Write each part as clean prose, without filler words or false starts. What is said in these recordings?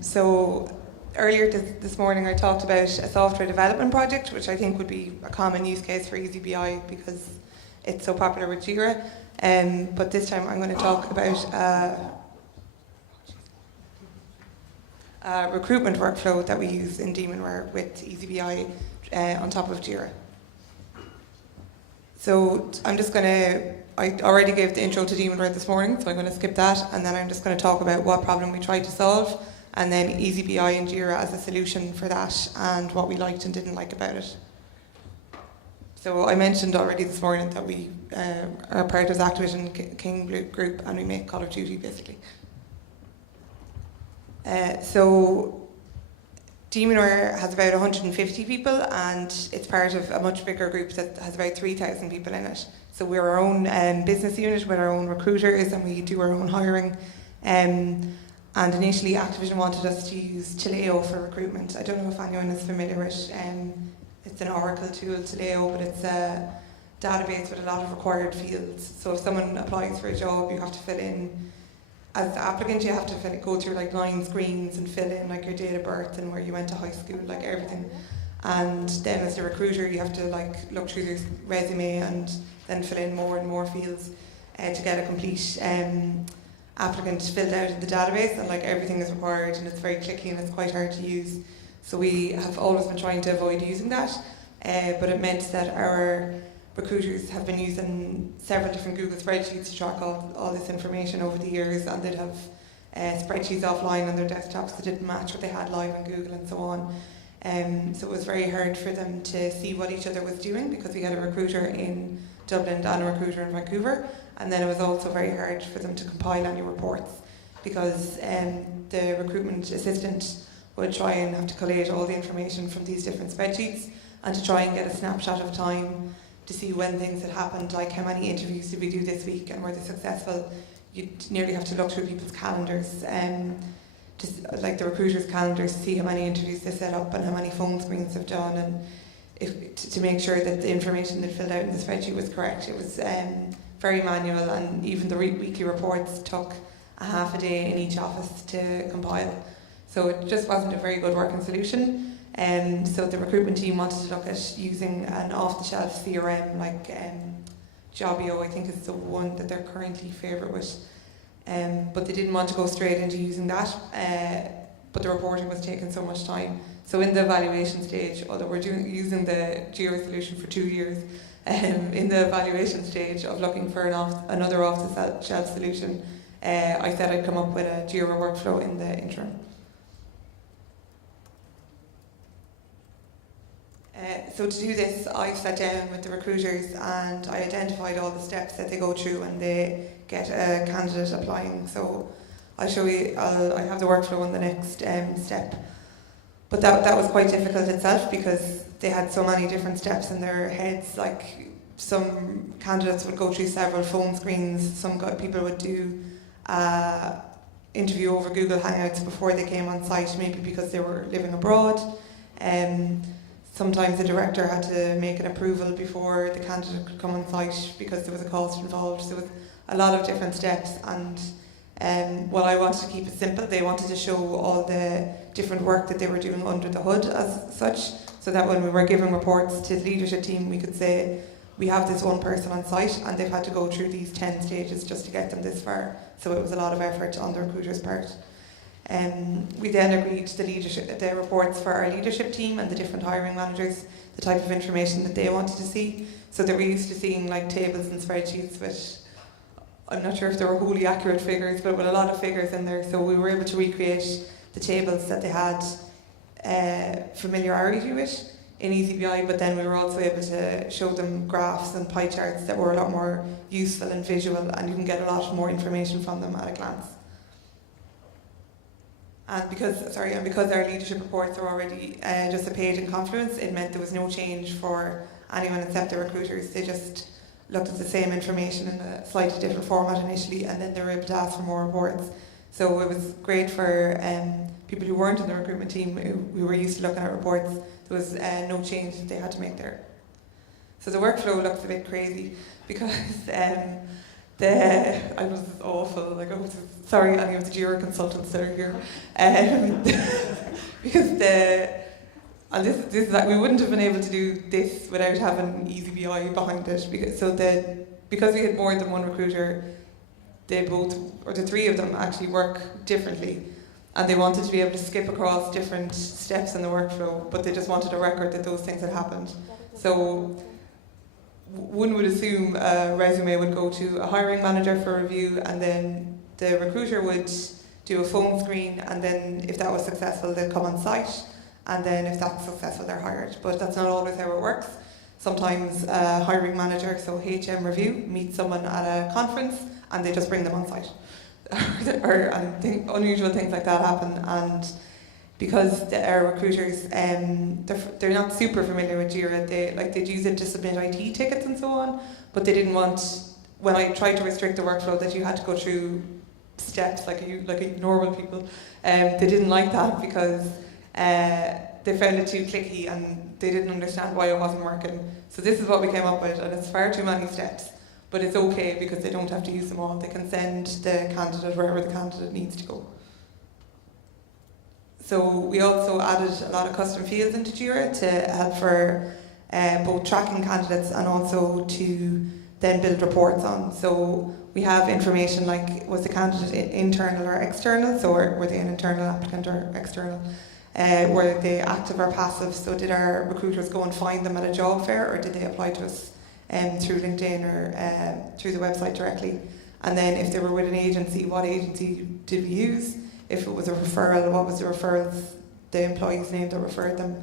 So earlier this morning I talked about a software development project, which I think would be a common use case for eazyBI because it's so popular with Jira. But this time I'm going to talk about a recruitment workflow that we use in Demonware with eazyBI on top of Jira. So I already gave the intro to Demonware this morning, so I'm going to skip that, and then I'm just going to talk about what problem we tried to solve, and then eazyBI and Jira as a solution for that, and what we liked and didn't like about it. So I mentioned already this morning that we are part of the Activision King Group, and we make Call of Duty basically. So Demonware has about 150 people, and it's part of a much bigger group that has about 3,000 people in it. So we're our own business unit with our own recruiters, and we do our own hiring. And initially Activision wanted us to use Taleo for recruitment. I don't know if anyone is familiar with it's an Oracle tool, Taleo, but it's a database with a lot of required fields. So if someone applies for a job, you have to fill in, as the applicant, you have to go through like 9 screens and fill in like your date of birth and where you went to high school, like everything. And then as the recruiter, you have to like look through your resume and then fill in more and more fields to get a complete applicant filled out in the database, and like everything is required, and it's very clicky and it's quite hard to use. So we have always been trying to avoid using that, but it meant that our recruiters have been using several different Google spreadsheets to track all this information over the years, and they'd have spreadsheets offline on their desktops that didn't match what they had live on Google and so on. So it was very hard for them to see what each other was doing, because we had a recruiter in Dublin and a recruiter in Vancouver, and then it was also very hard for them to compile any reports, because the recruitment assistant would try and have to collate all the information from these different spreadsheets and to try and get a snapshot of time to see when things had happened, like how many interviews did we do this week and were they successful. You'd nearly have to look through people's calendars, like the recruiters' calendars, to see how many interviews they set up and how many phone screens they've done, and to make sure that the information they filled out in the spreadsheet was correct. It was very manual, and even the weekly reports took a half a day in each office to compile. So it just wasn't a very good working solution. So the recruitment team wanted to look at using an off-the-shelf CRM like Jobio, I think is the one that they're currently favourite with. But they didn't want to go straight into using that, but the reporting was taking so much time. So in the evaluation stage, although we're using the Jira solution for 2 years, in the evaluation stage of looking for another off-the-shelf solution, I said I'd come up with a Jira workflow in the interim. So to do this, I sat down with the recruiters and I identified all the steps that they go through when they get a candidate applying. So I'll show you, I have the workflow on the next step. But that was quite difficult itself, because they had so many different steps in their heads. Like, some candidates would go through several phone screens, some people would do interview over Google Hangouts before they came on site, maybe because they were living abroad. Sometimes the director had to make an approval before the candidate could come on site because there was a cost involved. So there was a lot of different steps, and while I wanted to keep it simple, they wanted to show all the different work that they were doing under the hood as such, so that when we were giving reports to the leadership team, we could say, we have this one person on site and they've had to go through these 10 stages just to get them this far. So it was a lot of effort on the recruiter's part. We then agreed the reports for our leadership team and the different hiring managers, the type of information that they wanted to see. So they were used to seeing like tables and spreadsheets with, I'm not sure if they were wholly accurate figures, but with a lot of figures in there. So we were able to recreate the tables that they had familiarity with in eazyBI, but then we were also able to show them graphs and pie charts that were a lot more useful and visual, and you can get a lot more information from them at a glance. And because our leadership reports are already just a page in Confluence, it meant there was no change for anyone except the recruiters. They just looked at the same information in a slightly different format initially, and then they were able to ask for more reports. So it was great for people who weren't in the recruitment team, who were used to looking at reports. There was no change that they had to make there. So the workflow looks a bit crazy, because I was awful. Like, oh, sorry, any of the Jira consultants that are here, because this is like, we wouldn't have been able to do this without having eazyBI behind it. Because we had more than one recruiter, the three of them actually work differently, and they wanted to be able to skip across different steps in the workflow, but they just wanted a record that those things had happened. So one would assume a resume would go to a hiring manager for review, and then the recruiter would do a phone screen, and then if that was successful, they'd come on site, and then if that's successful, they're hired. But that's not always how it works. Sometimes a hiring manager, so HM review, meets someone at a conference, and they just bring them on site. Unusual things like that happen, and because our recruiters, they're not super familiar with Jira. They'd use it to submit IT tickets and so on, but they didn't want, when I tried to restrict the workflow, that you had to go through steps like normal people. They didn't like that because they found it too clicky and they didn't understand why it wasn't working. So this is what we came up with, and it's far too many steps, but it's okay because they don't have to use them all. They can send the candidate wherever the candidate needs to go. So we also added a lot of custom fields into Jira to help for both tracking candidates and also to then build reports on. So we have information like, was the candidate internal or external? So were they an internal applicant or external? Were they active or passive? So did our recruiters go and find them at a job fair, or did they apply to us through LinkedIn or through the website directly? And then if they were with an agency, what agency did we use? If it was a referral, what was the employee's name that referred them?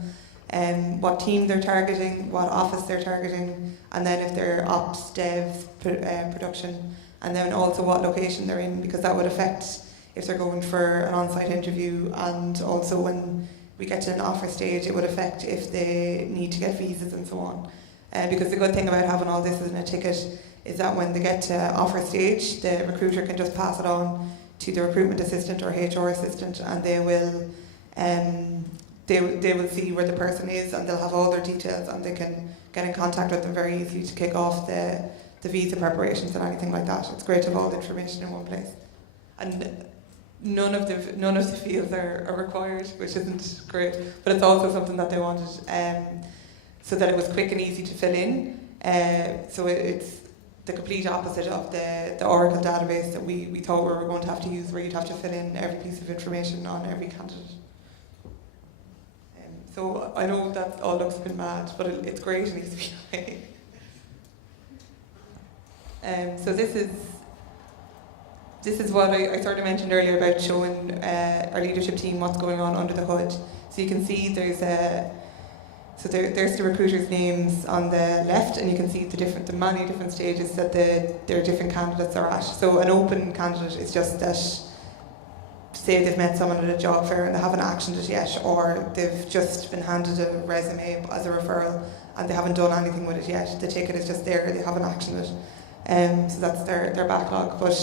What team they're targeting, what office they're targeting, and then if they're ops, devs, production, and then also what location they're in, because that would affect if they're going for an on-site interview, and also when we get to an offer stage, it would affect if they need to get visas and so on. Because the good thing about having all this in a ticket is that when they get to offer stage, the recruiter can just pass it on to the recruitment assistant or HR assistant, and they will see where the person is, and they'll have all their details, and they can get in contact with them very easily to kick off the visa preparations and anything like that. It's great to have all the information in one place, and none of the fields are required, which isn't great, but it's also something that they wanted, so that it was quick and easy to fill in. So it's the complete opposite of the Oracle database that we thought we were going to have to use, where you'd have to fill in every piece of information on every candidate. So I know that all looks a bit mad, but it's great and eazyBI. So this is what I sort of mentioned earlier about showing our leadership team what's going on under the hood. So you can see there's the recruiters' names on the left, and you can see the many different stages that their different candidates are at. So an open candidate is just that, say they've met someone at a job fair and they haven't actioned it yet, or they've just been handed a resume as a referral and they haven't done anything with it yet. The ticket is just there, they haven't actioned it. So that's their backlog. But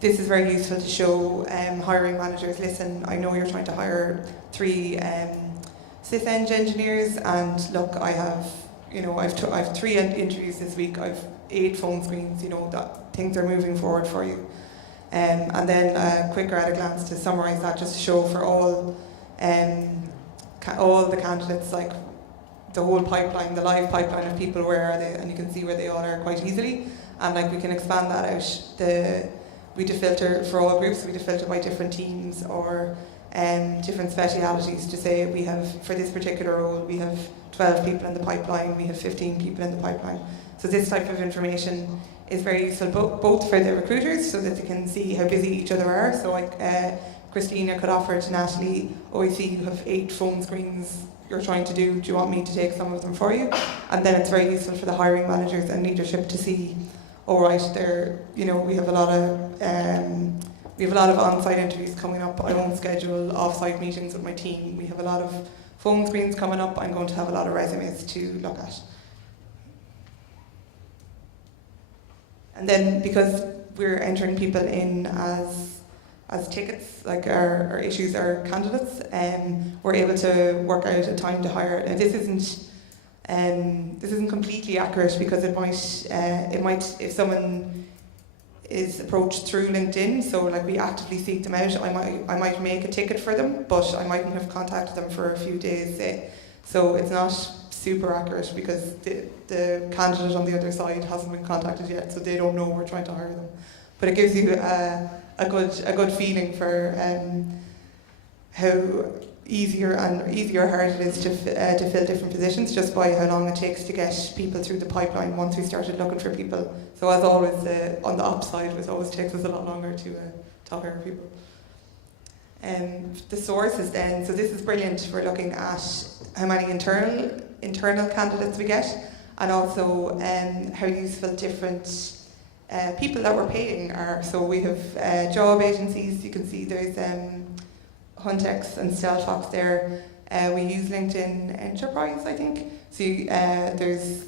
this is very useful to show hiring managers, listen, I know you're trying to hire 3 sys-eng engineers, and look, I've 3 interviews this week, I've 8 phone screens, that things are moving forward for you. And then a quicker at a glance to summarise that, just to show for all the candidates, like the whole pipeline, the live pipeline of people, where are they, and you can see where they all are quite easily, and like we can expand that out. We defilter for all groups, we defilter by different teams or different specialities, to say we have, for this particular role, we have 12 people in the pipeline, we have 15 people in the pipeline. So this type of information is very useful both for the recruiters, so that they can see how busy each other are. So like Christina could offer to Natalie, I see you have 8 phone screens you're trying to do you want me to take some of them for you? And then it's very useful for the hiring managers and leadership to see, all right, we have a lot of on-site interviews coming up. I won't schedule off-site meetings with my team. We have a lot of phone screens coming up. I'm going to have a lot of resumes to look at. And then because we're entering people in as tickets, like our issues are candidates, we're able to work out a time to hire. And this isn't completely accurate, because it might if is approached through LinkedIn, so like we actively seek them out. I might make a ticket for them, but I mightn't have contacted them for a few days, say. So it's not super accurate because the candidate on the other side hasn't been contacted yet, so they don't know we're trying to hire them. But it gives you a good feeling for how easier or hard it is to fill different positions, just by how long it takes to get people through the pipeline once we started looking for people. So as always, on the upside, it always takes us a lot longer to hire people. The sources then, so this is brilliant for looking at how many internal candidates we get, and also how useful different people that we're paying are. So we have job agencies. You can see there's Huntex and Stelfox there. We use LinkedIn Enterprise, I think. So there's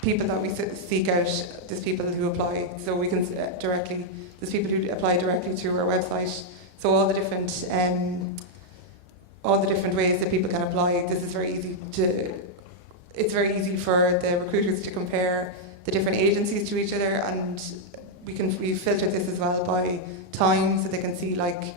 people that we seek out. There's people who apply, so we can there's people who apply directly through our website. So all the different ways that people can apply. This is very easy it's very easy for the recruiters to compare the different agencies to each other, and we filter this as well by time, so they can see, like,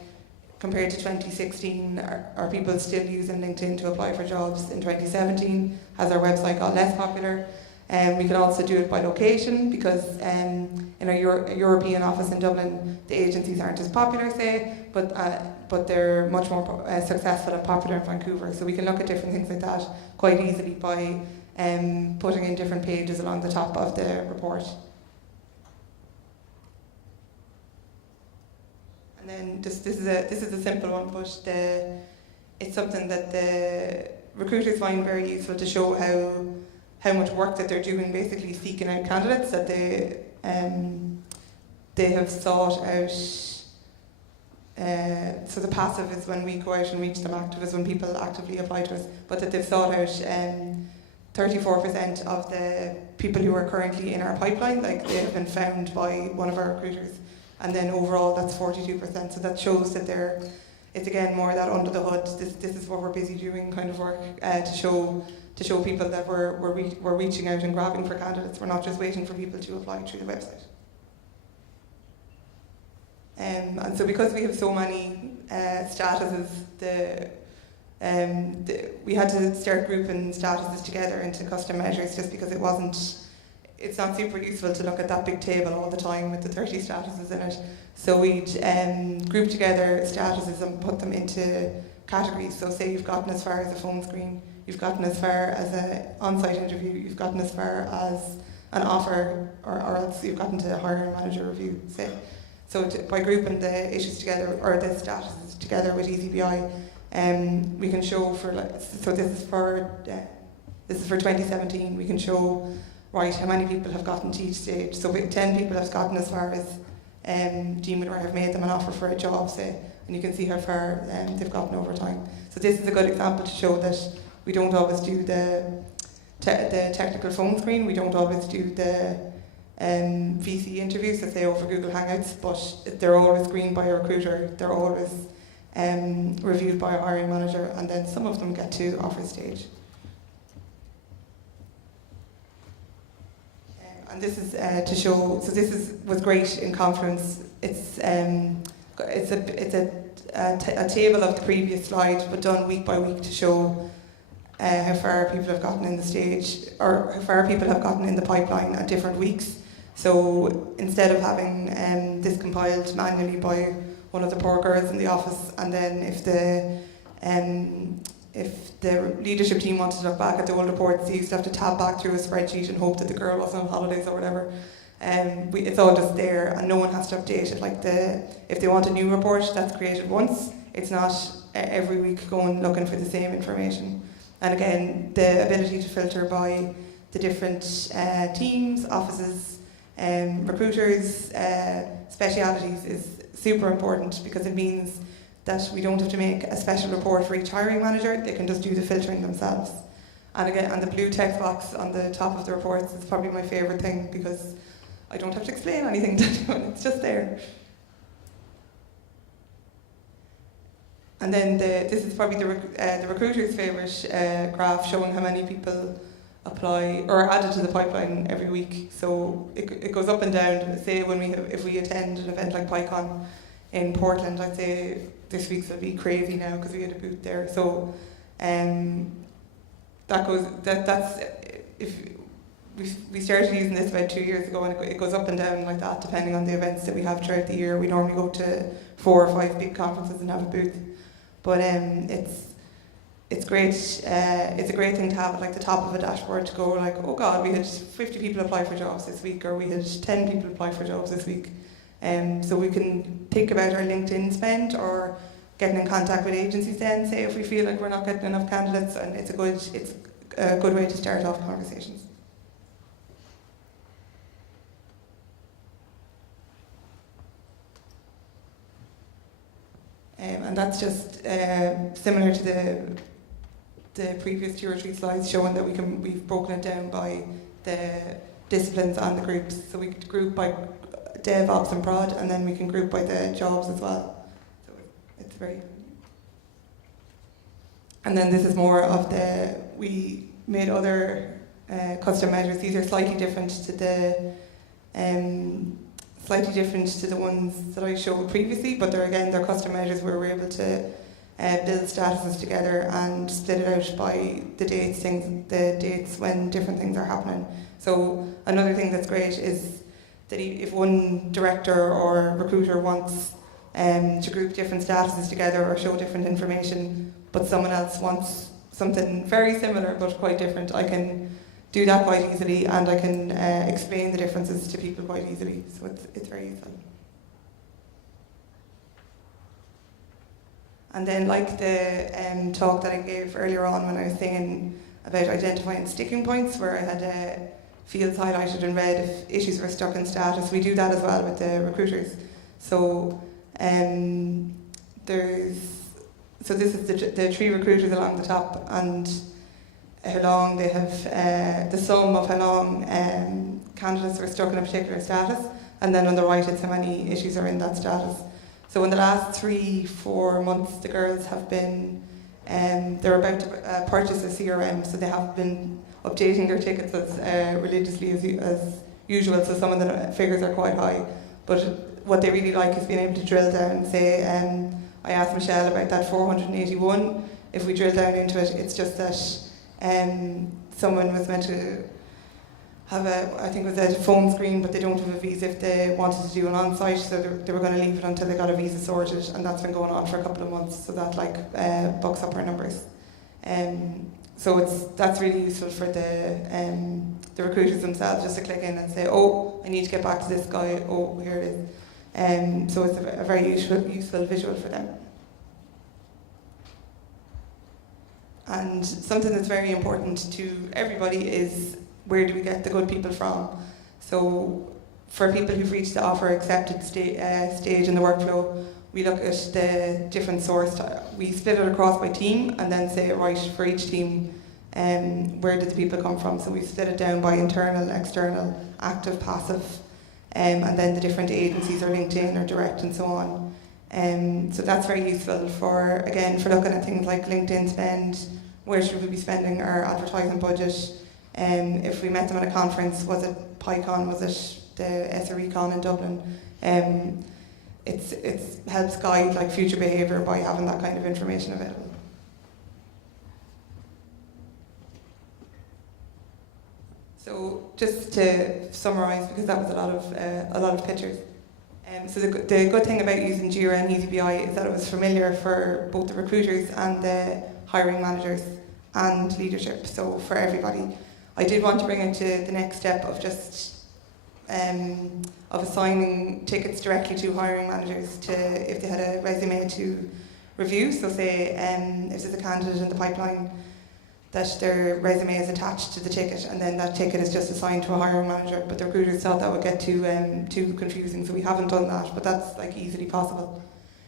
compared to 2016, are people still using LinkedIn to apply for jobs in 2017? Has our website got less popular? We can also do it by location, because in our European office in Dublin, the agencies aren't as popular, say, but they're much more successful and popular in Vancouver. So we can look at different things like that quite easily by putting in different pages along the top of the report. And then this is a simple one, but it's something that the recruiters find very useful to show how much work that they're doing, basically seeking out candidates that they have sought out. So the passive is when we go out and reach them. Active is when people actively apply to us, but that they've sought out 34% of the people who are currently in our pipeline, like, they have been found by one of our recruiters. And then overall, that's 42%. So that shows that it's again more that under the hood. This is what we're busy doing, kind of work to show people that we're reaching out and grabbing for candidates. We're not just waiting for people to apply through the website. And so because we have so many statuses, we had to start grouping statuses together into custom measures, just because it's not super useful to look at that big table all the time with the 30 statuses in it. So we'd group together statuses and put them into categories. So say you've gotten as far as a phone screen, you've gotten as far as an on-site interview, you've gotten as far as an offer, or else you've gotten to a hiring manager review, say. So by grouping the issues together, or the statuses together with eazyBI, we can show so this is for 2017, we can show, right, how many people have gotten to each stage. So 10 people have gotten as far as Demonware have made them an offer for a job, say, and you can see how far they've gotten over time. So this is a good example to show that we don't always do the technical phone screen, we don't always do the VC interviews, let's say over Google Hangouts, but they're always screened by a recruiter, they're always reviewed by a hiring manager, and then some of them get to offer stage. And this is to show. So this was great in Confluence. It's a table of the previous slide, but done week by week to show how far people have gotten in the stage, or how far people have gotten in the pipeline at different weeks. So instead of having this compiled manually by one of the poor girls in the office, and then if the leadership team wanted to look back at the old reports, they used to have to tab back through a spreadsheet and hope that the girl wasn't on holidays or whatever. It's all just there, and no one has to update it. Like if they want a new report, that's created once. It's not every week going looking for the same information. And again, the ability to filter by the different teams, offices, recruiters, specialities is super important, because it means that we don't have to make a special report for each hiring manager. They can just do the filtering themselves. And again, and the blue text box on the top of the reports is probably my favourite thing, because I don't have to explain anything to anyone, it's just there. And then this is probably the recruiter's favourite graph, showing how many people apply or added to the pipeline every week. So it goes up and down. Say if we attend an event like PyCon in Portland, I'd say this week's will be crazy now because we had a booth there. So that's if we started using this about 2 years ago, and it goes up and down like that depending on the events that we have throughout the year. We normally go to 4 or 5 big conferences and have a booth, but it's great. It's a great thing to have at like the top of a dashboard to go like, oh God, we had 50 people apply for jobs this week, or we had 10 people apply for jobs this week. So we can think about our LinkedIn spend or getting in contact with agencies then, say if we feel like we're not getting enough candidates, and it's a good way to start off conversations. And that's just similar to the previous 2 or 3 slides showing that we've broken it down by the disciplines and the groups. So we could group by Dev, Ops and Prod, and then we can group by the jobs as well. So it's very... And then this is more of we made other custom measures. These are slightly different to the ones that I showed previously, but they're custom measures where we're able to build statuses together and split it out by the dates when different things are happening. So another thing that's great is that if one director or recruiter wants to group different statuses together or show different information, but someone else wants something very similar but quite different, I can do that quite easily, and I can explain the differences to people quite easily. So it's very useful. And then, like the talk that I gave earlier on when I was saying about identifying sticking points, where I had fields highlighted in red if issues were stuck in status, we do that as well with the recruiters. So this is the 3 recruiters along the top, and how long they have, the sum of how long candidates are stuck in a particular status, and then on the right it's how many issues are in that status. So in the last 3-4 months, the girls have been, they're about to purchase a CRM, so they have been updating their tickets as religiously as usual, so some of the figures are quite high. But what they really like is being able to drill down and say, I asked Michelle about that 481. If we drill down into it, it's just that someone was meant to have I think it was a phone screen, but they don't have a visa if they wanted to do an on-site, so they were going to leave it until they got a visa sorted, and that's been going on for a couple of months, so that bucks up our numbers. So that's really useful for the recruiters themselves, just to click in and say, oh, I need to get back to this guy, oh, here it is. So it's a very useful visual for them. And something that's very important to everybody is, where do we get the good people from? So for people who've reached the offer accepted stage in the workflow, we look at the different source. We split it across by team and then say, right, for each team, where did the people come from? So we split it down by internal, external, active, passive, and then the different agencies or LinkedIn or direct and so on. So that's very useful for looking at things like LinkedIn spend, where should we be spending our advertising budget. If we met them at a conference, was it PyCon, was it the SRECon in Dublin? It helps guide like future behaviour by having that kind of information available. So just to summarise, because that was a lot of pictures. So the good thing about using Jira and eazyBI is that it was familiar for both the recruiters and the hiring managers and leadership, so for everybody. I did want to bring it to the next step of just of assigning tickets directly to hiring managers if they had a resume to review. So say if there's a candidate in the pipeline, that their resume is attached to the ticket, and then that ticket is just assigned to a hiring manager. But the recruiters thought that would get too confusing, so we haven't done that, but that's like easily possible.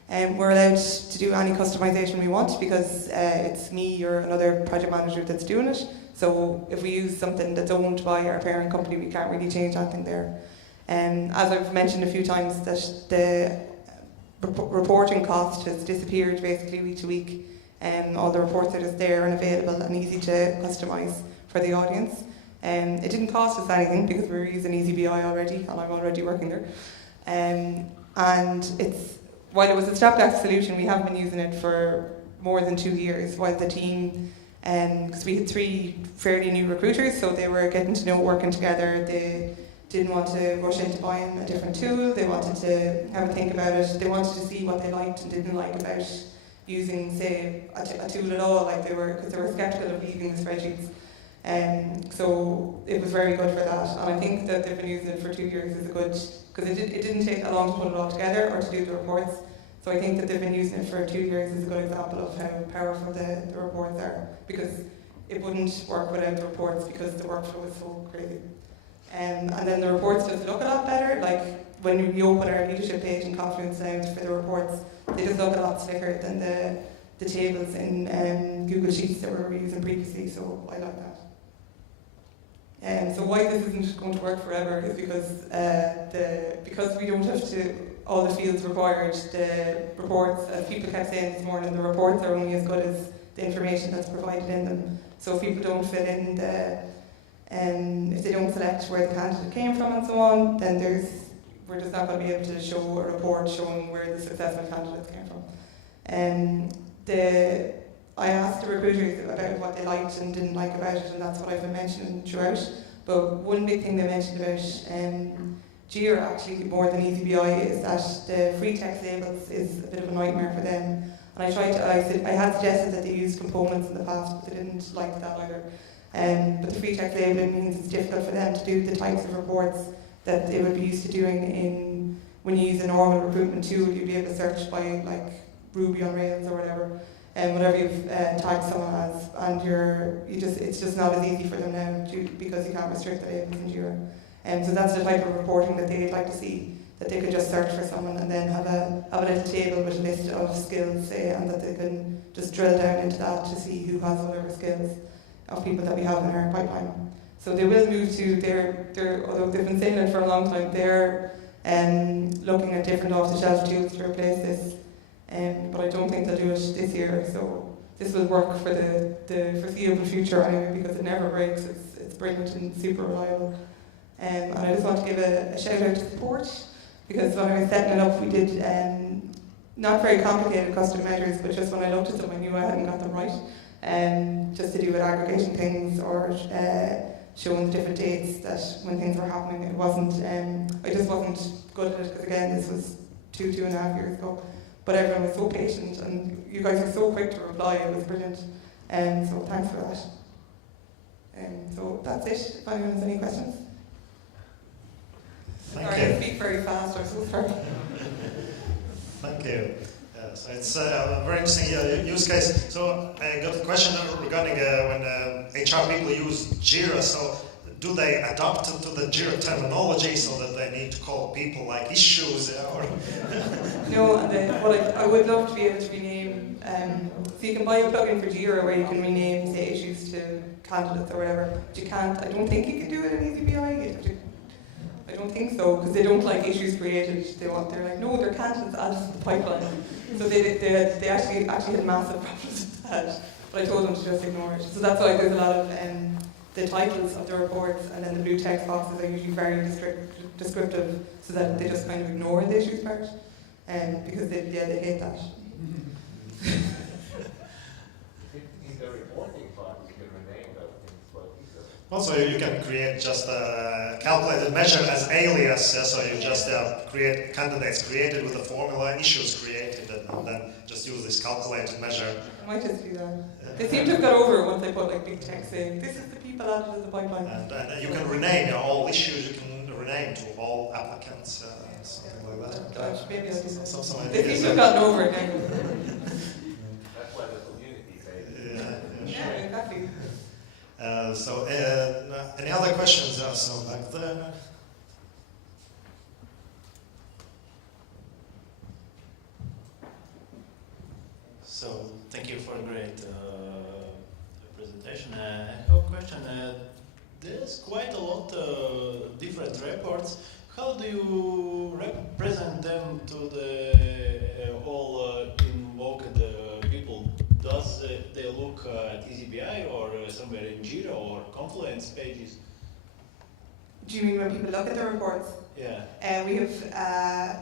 We're allowed to do any customization we want because it's me or another project manager that's doing it. So if we use something that's owned by our parent company, we can't really change anything there. As I've mentioned a few times, that the reporting cost has disappeared basically week to week. All the reports are just there and available and easy to customise for the audience. It didn't cost us anything because we were using eazyBI already, and I'm already working there. And while it was a stopgap solution, we have been using it for more than 2 years, while the team, because we had 3 fairly new recruiters, so they were getting to know working together. They didn't want to rush into buying a different tool. They wanted to have a think about it. They wanted to see what they liked and didn't like about using, say, a tool at all. Like because they were skeptical of leaving the spreadsheets. So it was very good for that. And I think that they've been using it for 2 years is a good, because it didn't take that long to put it all together or to do the reports. So I think that they've been using it for 2 years is a good example of how powerful the reports are, because it wouldn't work without the reports because the workflow is so crazy. And then the reports just look a lot better. Like when you open our leadership page in Confluence now for the reports, they just look a lot slicker than the tables in Google Sheets that we were using previously, so I like that. So why this isn't going to work forever is because we don't have all the fields required. The reports, as people kept saying this morning, the reports are only as good as the information that's provided in them. So if people don't fill in if they don't select where the candidate came from and so on, then we're just not going to be able to show a report showing where the successful candidates came from. I asked the recruiters about what they liked and didn't like about it, and that's what I've been mentioning throughout. But one big thing they mentioned about Jira, actually, more than eazyBI, is that the free text labels is a bit of a nightmare for them. And I had suggested that they use components in the past, but they didn't like that either. But the free text labeling means it's difficult for them to do the types of reports that they would be used to doing when you use a normal recruitment tool. You'd be able to search by like Ruby on Rails or whatever, and whatever you've tagged someone as, and it's just not as easy for them now because you can't restrict the labels in Jira. So that's the type of reporting that they'd like to see, that they could just search for someone and then have a little table with a list of skills, say, and that they can just drill down into that to see who has whatever skills of people that we have in our pipeline. So they will move to although they've been saying it for a long time, they're looking at different off-the-shelf tools to replace this. But I don't think they'll do it this year, so this will work for the foreseeable future anyway, because it never breaks. It's brilliant and super reliable. And I just want to give a shout out to support, because when I was setting it up, we did not very complicated custom measures, but just when I looked at them, I knew I hadn't got them right. Just to do with aggregating things or showing the different dates that when things were happening, it wasn't. I just wasn't good at it, because again, this was 2.5 years ago. But everyone was so patient, and you guys were so quick to reply. It was brilliant. So thanks for that. So that's it. If anyone has any questions. Sorry, I speak very fast. I'm so sorry. Thank you. So it's a very interesting use case. So I got a question regarding when HR people use Jira. So do they adapt to the Jira terminology so that they need to call people like issues? Or No, I would love to be able to rename. So you can buy a plugin for Jira where you can rename, say, issues to candidates or whatever. But you can't. I don't think you can do it in eazyBI. I don't think so, because they don't like issues created. They're like, no, they're candidates added to the pipeline. So they actually had massive problems with that. But I told them to just ignore it. So that's why there's a lot of the titles of the reports, and then the blue text boxes are usually very descriptive, so that they just kind of ignore the issues part, because they hate that. The reporting part, you can rename that things quite easily. also, you can create just a calculated measure as alias. So you just create candidates created with a formula, issues created, and then just use this calculated measure. I might just do that. They seem to have got over it once they put like big text saying, this is the people added to the pipeline. And you can rename all issues, you can rename to all applicants, something like that. Gosh, maybe I'll do that. Some They seem to have gotten over it now. That's why the community phase. Yeah, exactly. So, any other questions? So back there. So, thank you for a great presentation. I have a question. There's quite a lot of different reports. How do you represent them to the all invoked people? Does they look at eazyBI or somewhere in Jira or Confluence? Confluence pages? Do you mean when people look at the reports? Yeah. We have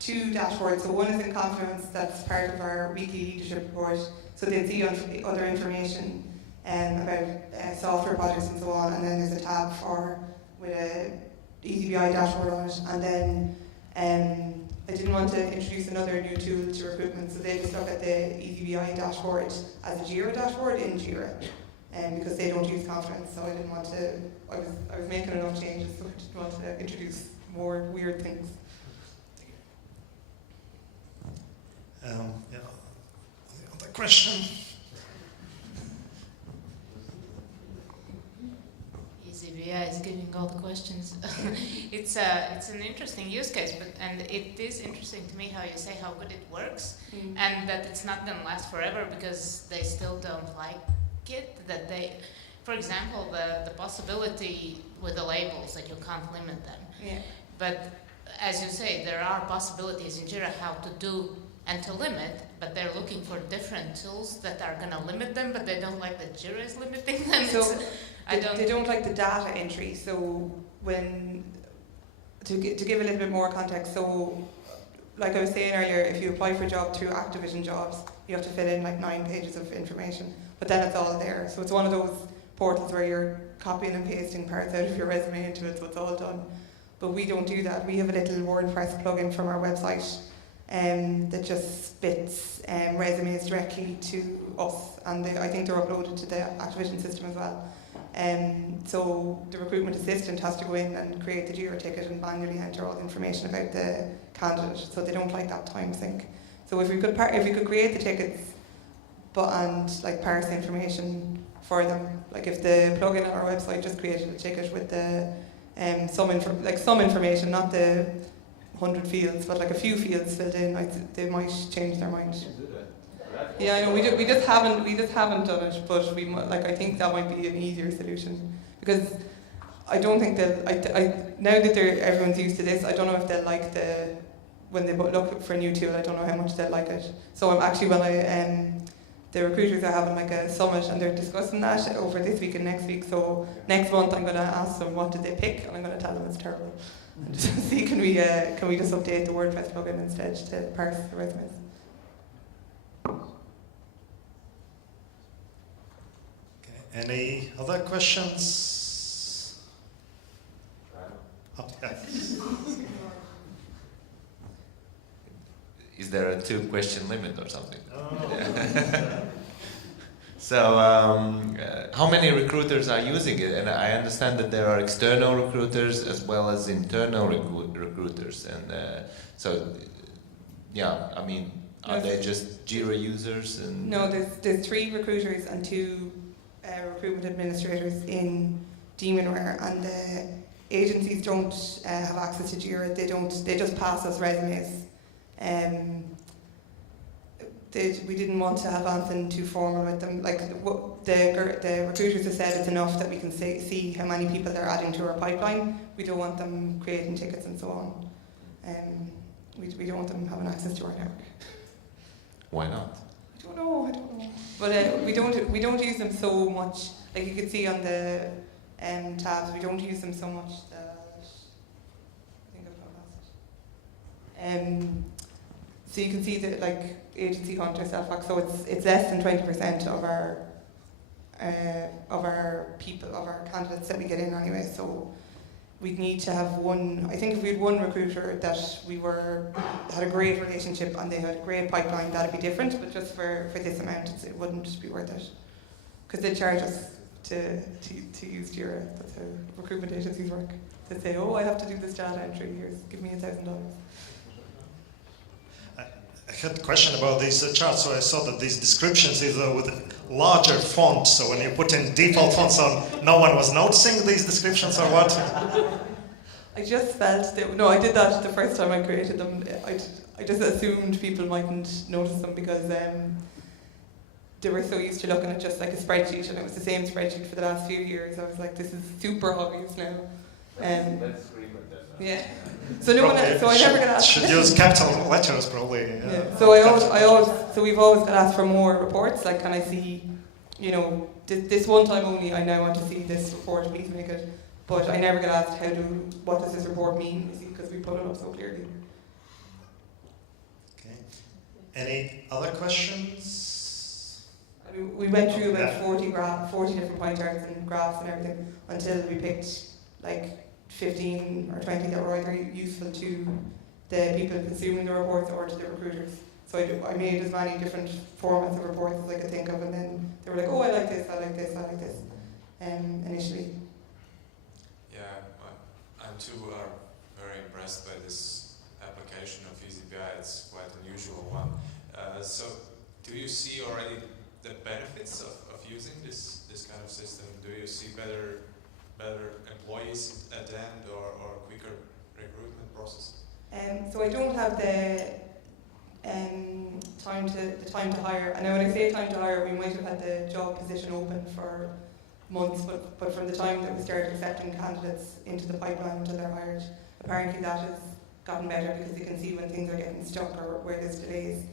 2 dashboards. So one is in Confluence, that's part of our weekly leadership report. So they'll see other information about software projects and so on. And then there's a tab with a eazyBI dashboard on it. And then I didn't want to introduce another new tool to recruitment, so they just look at the eazyBI dashboard as a Jira dashboard in Jira, because they don't use Confluence. So I didn't want to. I was making enough changes, so I didn't want to introduce more weird things. Yeah. Other question? eazyBI is giving all the questions. It's an interesting use case, and it is interesting to me how you say how good it works, and that it's not going to last forever because they still don't like it. That they, for example, the possibility with the labels that you can't limit them. Yeah. But as you say, there are possibilities in Jira how to do and to limit, but they're looking for different tools that are going to limit them, but they don't like that Jira is limiting them. So they don't like the data entry. So to give a little bit more context, so like I was saying earlier, if you apply for a job through Activision Jobs, you have to fill in like 9 pages of information, but then it's all there. So it's one of those portals where you're copying and pasting parts out of your resume into it, so it's all done. But we don't do that. We have a little WordPress plugin from our website that just spits resumes directly to us, and I think they're uploaded to the Activision system as well. So the recruitment assistant has to go in and create the Jira ticket and manually enter all the information about the candidate. So they don't like that time sink. So if we could create the tickets, and like parse information for them, like if the plugin on our website just created a ticket with the some information, not the 100 fields, but like a few fields filled in, they might change their mind. Yeah, I know we just haven't done it, but I think that might be an easier solution, because I don't think now that everyone's used to this, I don't know if they'll like when they look for a new tool. I don't know how much they'll like it. So I'm actually the recruiters are having like a summit and they're discussing that over this week and next week. So next month I'm going to ask them what did they pick, and I'm going to tell them it's terrible. And just see can we just update the WordPress plugin instead to parse the resumes. Any other questions? Oh, yeah. Is there a 2-question limit or something? Oh. Yeah. So, how many recruiters are using it? And I understand that there are external recruiters as well as internal recruiters. And are they just Jira users? And no, there's 3 recruiters and 2 recruitment administrators in Demonware, and the agencies don't have access to Jira. They just pass us resumes. We didn't want to have anything too formal with them. Like the recruiters have said, it's enough that we can see how many people they're adding to our pipeline. We don't want them creating tickets and so on. We don't want them having access to our network. Why not? I don't know. But we don't use them so much. Like you can see on the tabs, we don't use them so much that I think I've gone past it. So you can see that like agency hunter self-hack. So it's less than 20% of our candidates that we get in anyway. So we'd need to have one. I think if we had one recruiter that had a great relationship and they had a great pipeline, that'd be different. But just for this amount, it wouldn't be worth it, because they charge us to use Jira. That's how recruitment agencies work. They say, "Oh, I have to do this data entry. Here's, give me $1,000." I had a question about these charts. So I saw that these descriptions is with larger font. So when you put in default fonts, no one was noticing these descriptions or what? I just felt no, I did that the first time I created them. I just assumed people mightn't notice them because they were so used to looking at just like a spreadsheet, and it was the same spreadsheet for the last few years. I was like, this is super obvious now. Let's scream at them. Yeah. So I never got asked. Should use capital letters probably. Yeah. So we've always got asked for more reports. Like, can I see you know, this one time only, I now want to see this report, please make it. But I never get asked what does this report mean, you see, because we put it up so clearly. Okay. Any other questions? We went through about 40 different pie charts and graphs and everything until we picked like 15 or 20 that were either useful to the people consuming the reports or to the recruiters. So I made as many different formats of reports as I could think of, and then they were like, oh, I like this, I like this, I like this, initially. Yeah, I'm too very impressed by this application of eazyBI. It's quite an unusual one. So do you see already the benefits of using this kind of system? Do you see better employees at the end or quicker recruitment process? So I don't have the time to hire. And now when I say time to hire, we might have had the job position open for months, but from the time that we started accepting candidates into the pipeline until they're hired, apparently that has gotten better because you can see when things are getting stuck or where there's delays.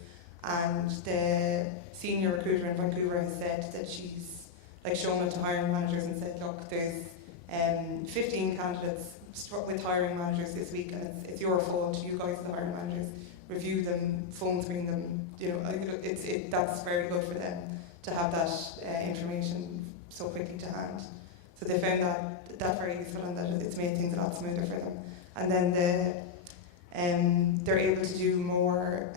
And the senior recruiter in Vancouver has said that she's like shown it to hiring managers and said, look, there's 15 candidates with hiring managers this week, and it's your fault. You guys, the hiring managers, review them, phone screen them. You know, that's very good for them to have that information so quickly to hand. So they found that very useful, and that it's made things a lot smoother for them. And then they're able to do more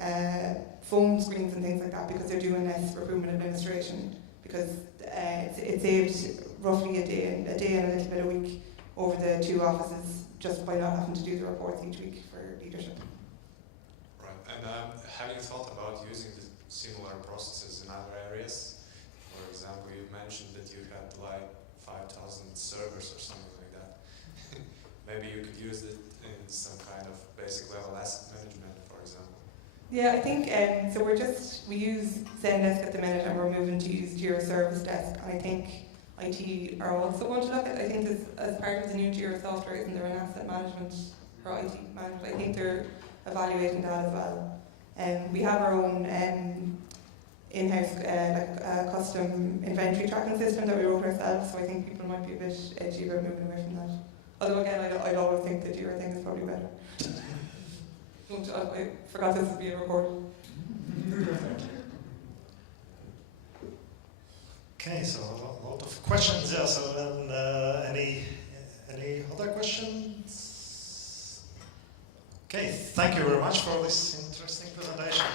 phone screens and things like that because they're doing less recruitment administration, because it saves roughly a day and a little bit a week over the two offices just by not having to do the reports each week for leadership. Right, and have you thought about using the similar processes in other areas? For example, you mentioned that you had like 5,000 servers or something like that. Maybe you could use it in some kind of basic level asset management, for example. Yeah, I think so. We use Zendesk at the minute, and we're moving to use Jira Service Desk. And I think IT are also going to look at. I think as part of the new Jira software, isn't there an asset management or IT management? I think they're evaluating that as well. We have our own in-house custom inventory tracking system that we wrote ourselves. So I think people might be a bit edgy about moving away from that. Although again, I'd always think the Jira thing is probably better. I forgot this is being recorded. Okay, so a lot of questions there. So then, any other questions? Okay, thank you very much for this interesting presentation.